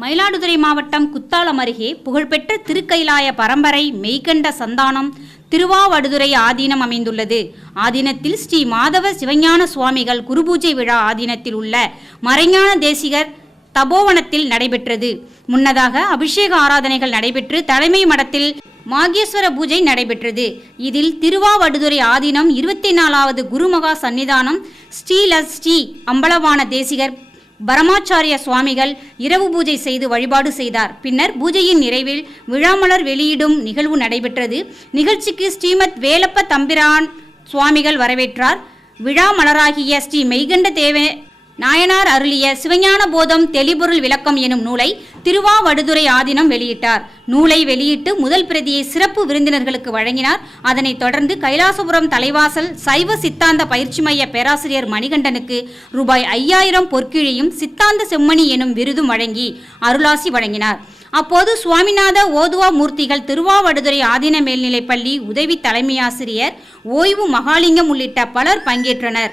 மயிலாடுதுறை மாவட்டம் குத்தாலம் அருகே புகழ்பெற்ற திருக்கைலாய பரம்பரை மெய்கண்ட சந்தானம் திருவாவடுதுறை ஆதீனம் அமைந்துள்ளது. ஆதீனத்தில் ஸ்ரீ மாதவ சிவஞான சுவாமிகள் குருபூஜை விழா ஆதீனத்தில் உள்ள மறைஞான தேசிகர் தபோவனத்தில் நடைபெற்றது. முன்னதாக அபிஷேக ஆராதனைகள் நடைபெற்று தலைமை மடத்தில் மாகேஸ்வர பூஜை நடைபெற்றது. இதில் திருவாவடுதுறை ஆதீனம் இருபத்தி நாலாவது குருமகா சன்னிதானம் ஸ்ரீலஸ்ரீ அம்பலவான தேசிகர் பரமாச்சாரிய சுவாமிகள் இரவு பூஜை செய்து வழிபாடு செய்தார். பின்னர் பூஜையின் நிறைவில் விழாமலர் வெளியிடும் நிகழ்வு நடைபெற்றது. நிகழ்ச்சிக்கு ஸ்ரீமத் வேலப்ப தம்பிரான் சுவாமிகள் வரவேற்றார். விழா மலராகிய ஸ்ரீ மெய்கண்ட தேவ நாயனார் அருளிய சிவஞான போதம் தெளிபொருள் விளக்கம் எனும் நூலை திருவாவடுதுறை ஆதீனம் வெளியிட்டார். நூலை வெளியிட்டு முதல் பிரதியை சிறப்பு விருந்தினர்களுக்கு வழங்கினார். அதனைத் தொடர்ந்து கைலாசபுரம் தலைவாசல் சைவ சித்தாந்த பயிற்சி மைய பேராசிரியர் மணிகண்டனுக்கு ரூபாய் ஐயாயிரம் பொற்கிழியும் சித்தாந்த செம்மணி எனும் விருதும் வழங்கி அருளாசி வழங்கினார். அப்போது சுவாமிநாத ஓதுவா மூர்த்திகள் திருவாவடுதுறை ஆதீன மேல்நிலைப்பள்ளி உதவி தலைமையாசிரியர் ஓய்வு மகாலிங்கம் உள்ளிட்ட பலர் பங்கேற்றனர்.